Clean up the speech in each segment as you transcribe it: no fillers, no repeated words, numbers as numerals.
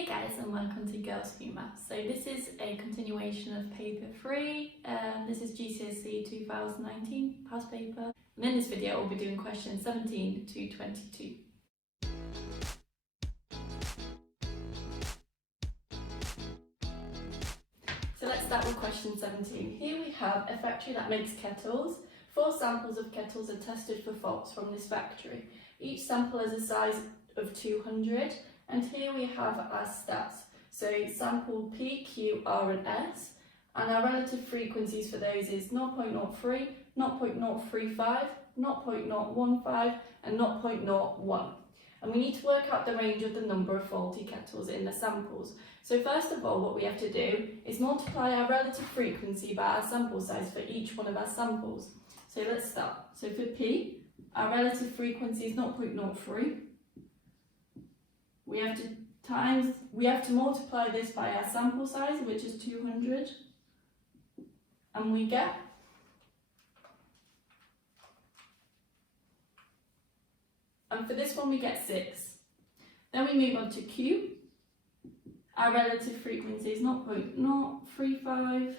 Hey guys, and welcome to Girls Who Maths. So this is a continuation of paper 3. This is GCSE 2019 past paper. And in this video we'll be doing questions 17 to 22. So let's start with question 17. Here we have a factory that makes kettles. 4 samples of kettles are tested for faults from this factory. Each sample has a size of 200. And here we have our stats. So sample P, Q, R and S. And our relative frequencies for those is 0.03, 0.035, 0.015 and 0.01. And we need to work out the range of the number of faulty kettles in the samples. So first of all, what we have to do is multiply our relative frequency by our sample size for each one of our samples. So let's start. So for P, our relative frequency is 0.03. We have to multiply this by our sample size, which is 200, and we get for this one we get 6. Then we move on to Q. Our relative frequency is 0.035.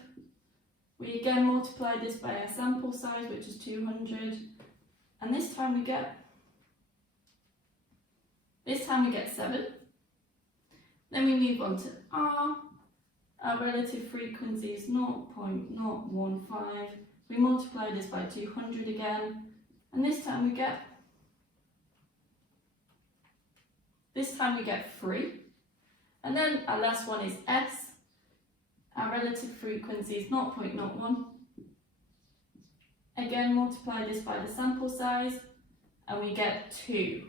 We again multiply this by our sample size, which is 200, and this time we get 7. Then we move on to R. Our relative frequency is 0.015. We multiply this by 200 again, and this time we get 3. And then our last one is S. Our relative frequency is 0.01. Again, multiply this by the sample size, and we get 2.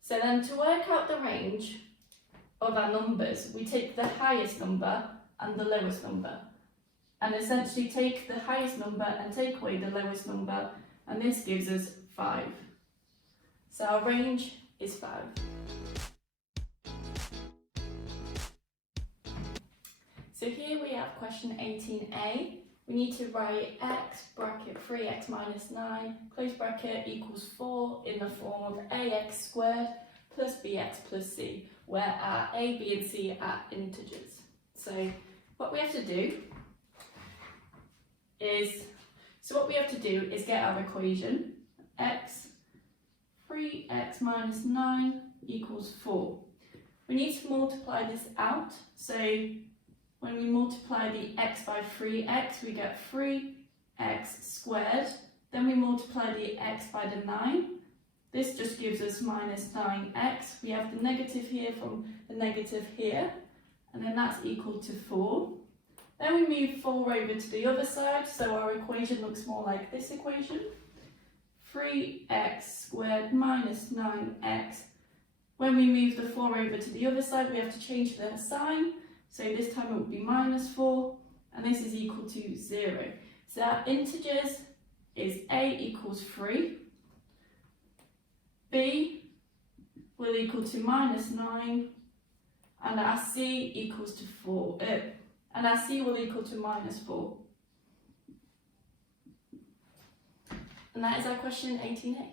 So then to work out the range of our numbers, we take the highest number and the lowest number, and essentially take the highest number and take away the lowest number, and this gives us 5. So our range is 5. So here we have question 18a. We need to write x bracket 3x minus 9 close bracket equals 4 in the form of ax squared plus bx plus c, where our a, b and c are integers. So what we have to do is get our equation. X 3x minus 9 equals 4. We need to multiply this out. So when we multiply the x by 3x, we get 3x squared. Then we multiply the x by the 9. This just gives us minus 9x. We have the negative here from the negative here, and then that's equal to 4. Then we move 4 over to the other side, so our equation looks more like this equation. 3x squared minus 9x. When we move the 4 over to the other side, we have to change the sign. So this time it will be minus 4, and this is equal to 0. So our integers is a equals 3. B will equal to minus 9, and our C equals to 4, and our C will equal to minus 4. And that is our question 18a.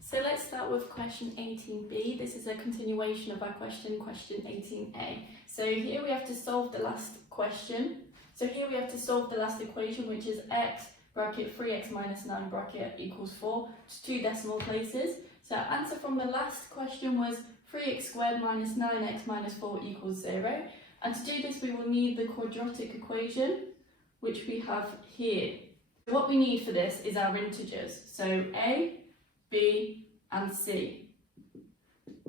So let's start with question 18b. This is a continuation of our question 18a. So here we have to solve the last question. So here we have to solve the last equation, which is x bracket 3x minus 9 bracket equals 4, just 2 decimal places. So our answer from the last question was 3x squared minus 9x minus 4 equals 0. And to do this, we will need the quadratic equation, which we have here. What we need for this is our integers. So a, b and c.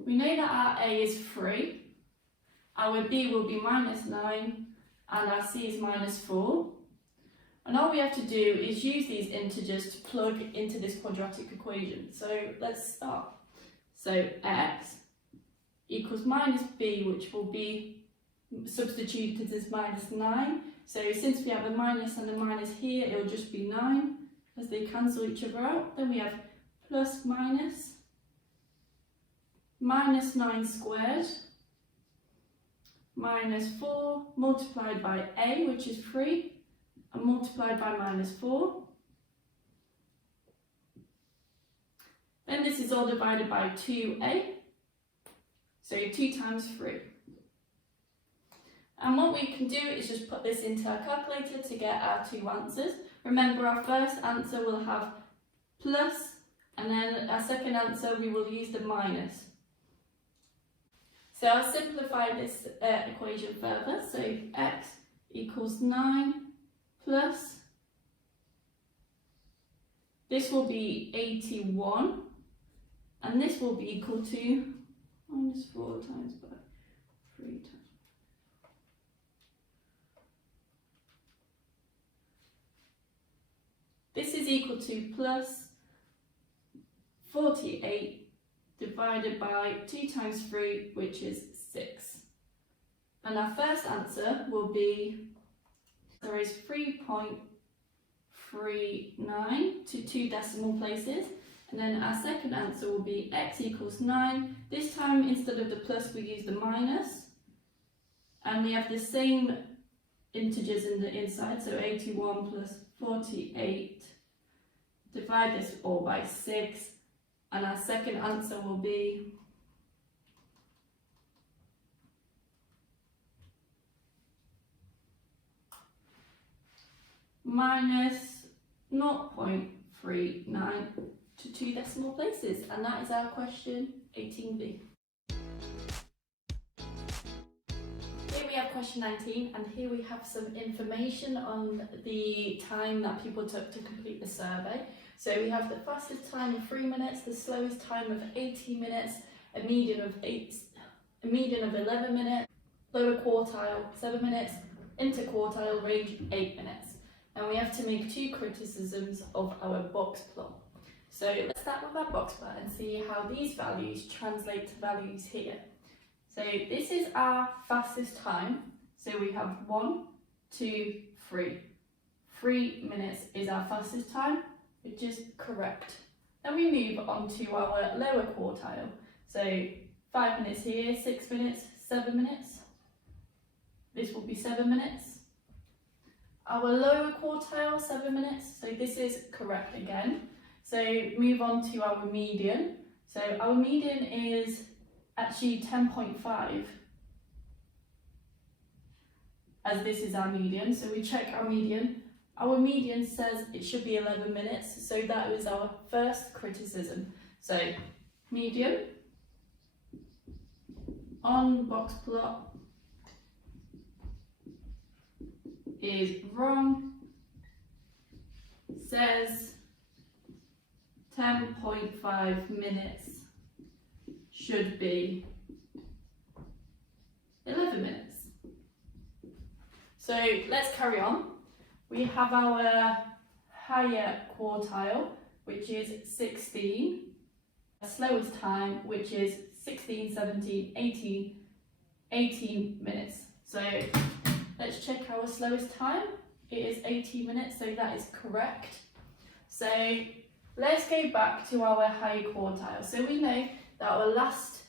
We know that our a is 3, our b will be minus 9, and our c is minus 4. And all we have to do is use these integers to plug into this quadratic equation. So let's start. So x equals minus b, which will be substituted as minus 9. So since we have a minus and a minus here, it will just be 9 as they cancel each other out. Then we have plus minus 9 squared minus 4 multiplied by a, which is 3, and multiplied by minus 4. Then this is all divided by 2a, so 2 times 3. And what we can do is just put this into our calculator to get our two answers. Remember, our first answer will have plus, and then our second answer we will use the minus. So I'll simplify this equation further. So x equals 9 plus, this will be 81, and this will be equal to minus 4 times by 3 times. This is equal to plus 48 divided by 2 times 3, which is 6. And our first answer will be, there is 3.39 to 2 decimal places. And then our second answer will be x equals 9. This time, instead of the plus, we use the minus. And we have the same integers in the inside, so 81 plus 48. Divide this all by 6. And our second answer will be minus 0.39 to 2 decimal places. And that is our question 18b. Here we have question 19, and here we have some information on the time that people took to complete the survey. So we have the fastest time of 3 minutes, the slowest time of 18 minutes, a median of 11 minutes, lower quartile 7 minutes, interquartile range 8 minutes. And we have to make 2 criticisms of our box plot. So let's start with our box plot and see how these values translate to values here. So this is our fastest time. So we have 1, 2, 3. 3 minutes is our fastest time, which is correct. Then we move on to our lower quartile. So 5 minutes here, 6 minutes, 7 minutes. This will be 7 minutes. Our lower quartile, 7 minutes. So this is correct again. So move on to our median. So our median is actually 10.5, as this is our median. So we check our median. Our median says it should be 11 minutes, so that is our first criticism. So median on box plot is wrong, says 10.5 minutes should be 11 minutes. So let's carry on. We have our higher quartile, which is 16, slowest time, which is 16, 17, 18 minutes. So let's check our slowest time. It is 18 minutes, so that is correct. So let's go back to our high quartile. So we know that our last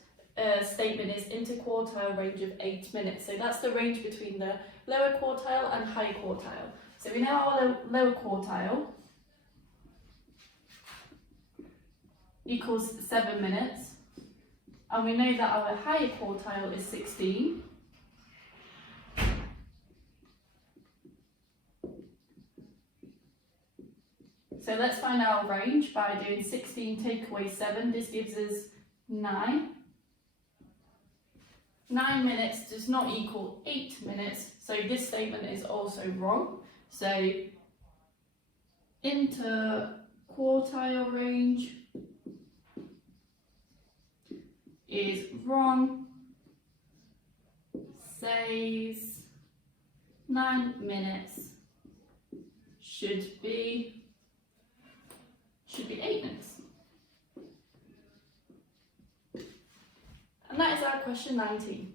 statement is interquartile range of 8 minutes. So that's the range between the lower quartile and high quartile. So we know our lower quartile equals 7 minutes. And we know that our higher quartile is 16. So let's find our range by doing 16 take away 7. This gives us 9. 9 minutes does not equal 8 minutes, so this statement is also wrong. So interquartile range is wrong, says 9 minutes should be 8 minutes. And that is our question 19.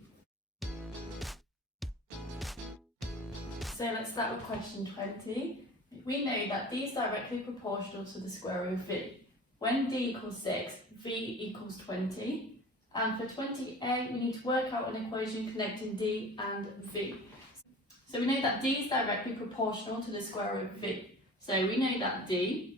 So let's start with question 20. We know that d is directly proportional to the square root of v. When d equals 6, v equals 20. And for 20a, we need to work out an equation connecting d and v. So we know that d is directly proportional to the square root of v. So we know that d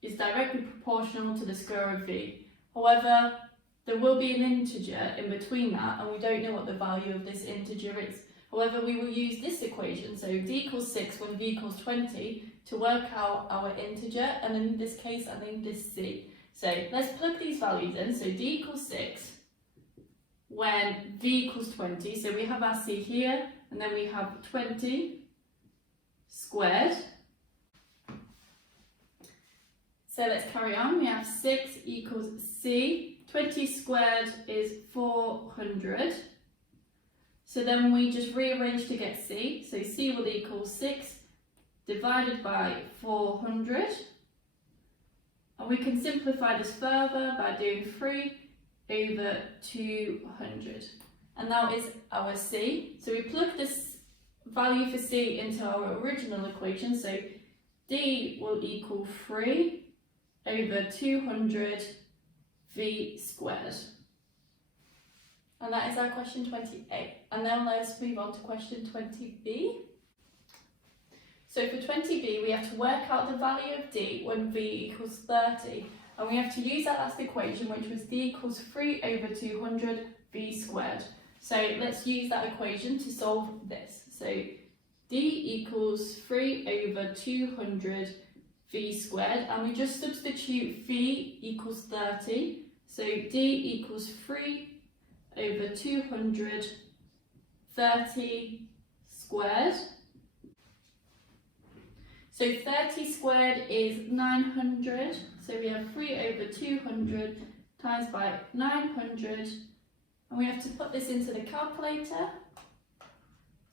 is directly proportional to the square root of v. However, there will be an integer in between that, and we don't know what the value of this integer is. However, we will use this equation, so d equals 6 when v equals 20, to work out our integer, and in this case I named this c. So let's plug these values in. So d equals 6 when v equals 20, so we have our c here, and then we have 20 squared. So let's carry on. We have 6 equals c. 20 squared is 400. So then we just rearrange to get c. So c will equal 6 divided by 400. And we can simplify this further by doing 3 over 200. And that is our c. So we plug this value for c into our original equation. So d will equal 3 over 200 v squared. And that is our question 20a. And now let's move on to question 20b. So for 20b, we have to work out the value of d when v equals 30. And we have to use that last equation, which was d equals 3 over 200 v squared. So let's use that equation to solve this. So d equals 3 over 200 v squared, and we just substitute v equals 30. So d equals 3 over 200 30 squared. So 30 squared is 900. So we have 3 over 200 times by 900. And we have to put this into the calculator.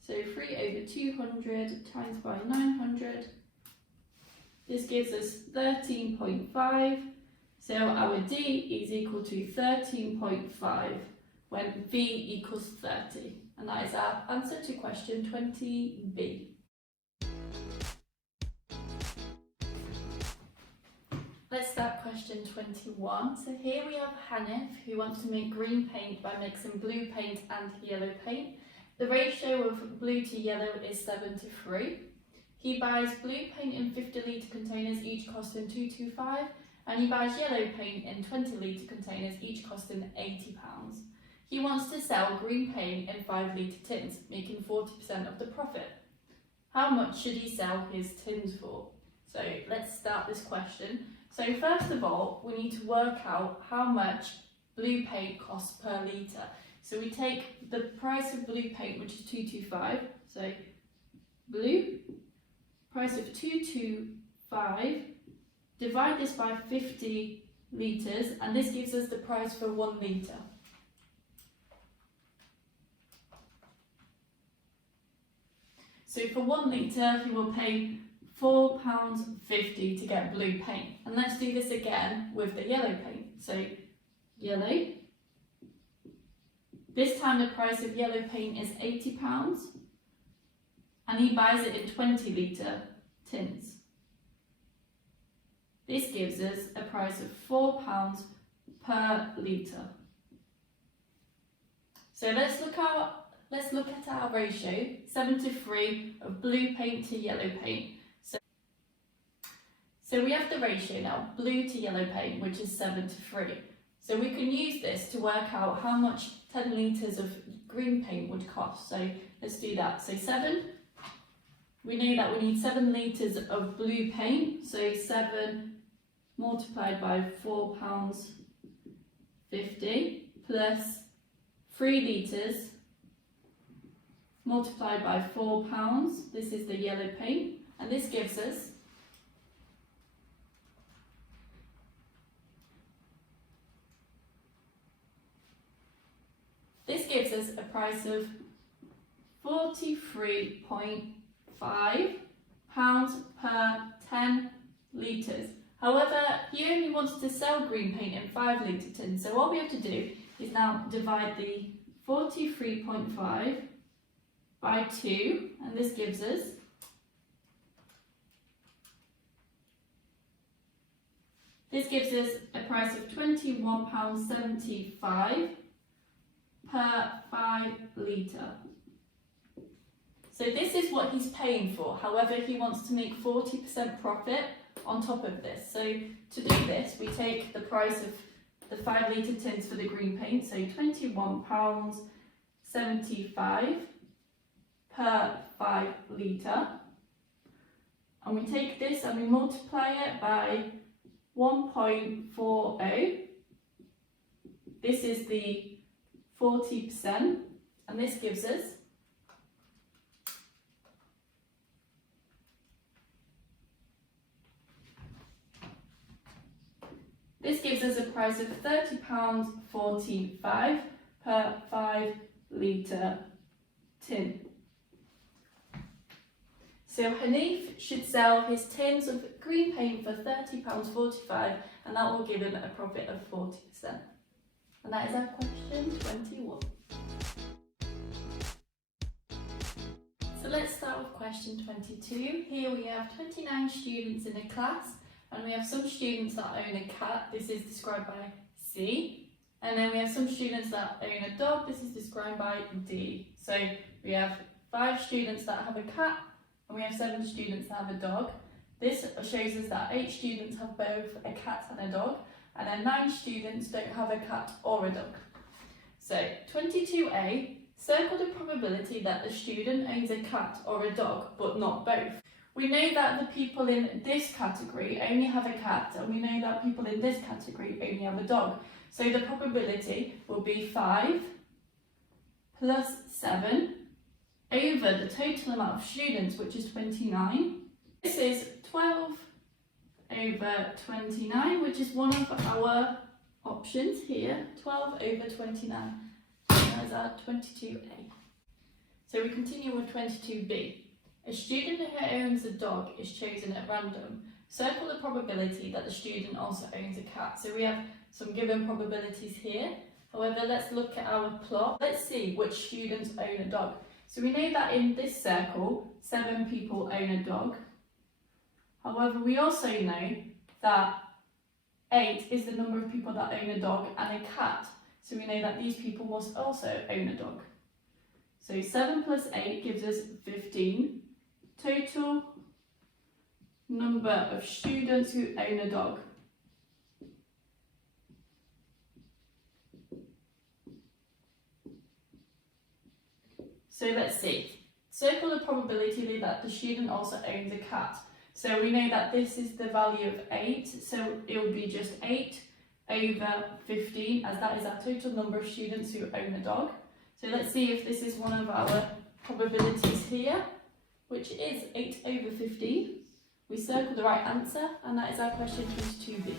So 3 over 200 times by 900. This gives us 13.5. So our d is equal to 13.5 when v equals 30. And that is our answer to question 20b. Let's start question 21. So here we have Hanif, who wants to make green paint by mixing blue paint and yellow paint. The ratio of blue to yellow is 7 to 3. He buys blue paint in 50 litre containers, each costing £225, and he buys yellow paint in 20 litre containers, each costing £80. He wants to sell green paint in 5 litre tins, making 40% of the profit. How much should he sell his tins for? So let's start this question. So first of all, we need to work out how much blue paint costs per litre. So we take the price of blue paint, which is £225. So blue, price of £225, divide this by 50 litres, and this gives us the price for 1 litre. So for 1 litre, he will pay £4.50 to get blue paint. And let's do this again with the yellow paint. So yellow. This time the price of yellow paint is £80, and he buys it in 20 litre tins. This gives us a price of £4 per litre. So let's look at our ratio, 7 to 3 of blue paint to yellow paint. So we have the ratio now, blue to yellow paint, which is 7 to 3. So we can use this to work out how much 10 litres of green paint would cost. So let's do that. So 7, we know that we need 7 litres of blue paint. So 7 multiplied by £4.50 plus 3 litres multiplied by £4. This is the yellow paint, and this gives us a price of £43.5 per 10 litres. However, he only wants to sell green paint in 5 litre tins. So what we have to do is now divide the 43.5 by 2, and this gives us a price of £21.75 per 5 litre. So this is what he's paying for. However, he wants to make 40% profit on top of this. So to do this, we take the price of the 5 litre tins for the green paint, so £21.75 per 5 litre. And we take this and we multiply it by 1.40. This is the 40%, and this gives us a price of £30.45 per 5 litre tin. So Hanif should sell his tins of green paint for £30.45, and that will give him a profit of 40%. And that is our question 21. So let's start with question 22. Here we have 29 students in a class, and we have some students that own a cat. This is described by C. And then we have some students that own a dog. This is described by D. So we have 5 students that have a cat, and we have 7 students that have a dog. This shows us that 8 students have both a cat and a dog, and then 9 students don't have a cat or a dog. So 22A, circle the probability that the student owns a cat or a dog, but not both. We know that the people in this category only have a cat, and we know that people in this category only have a dog. So the probability will be 5 plus 7 over the total amount of students, which is 29. This is 12 over 29, which is one of our options here, 12 over 29. That is our 22A. So we continue with 22B. A student who owns a dog is chosen at random. Circle the probability that the student also owns a cat. So we have some given probabilities here. However, let's look at our plot. Let's see which students own a dog. So we know that in this circle, 7 people own a dog. However, we also know that 8 is the number of people that own a dog and a cat. So we know that these people must also own a dog. So 7 plus 8 gives us 15. Total number of students who own a dog. So let's see. Circle the probability that the student also owns a cat. So we know that this is the value of 8, so it will be just 8 over 15, as that is our total number of students who own a dog. So let's see if this is one of our probabilities here, which is 8 over 15. We circle the right answer, and that is our question 22B.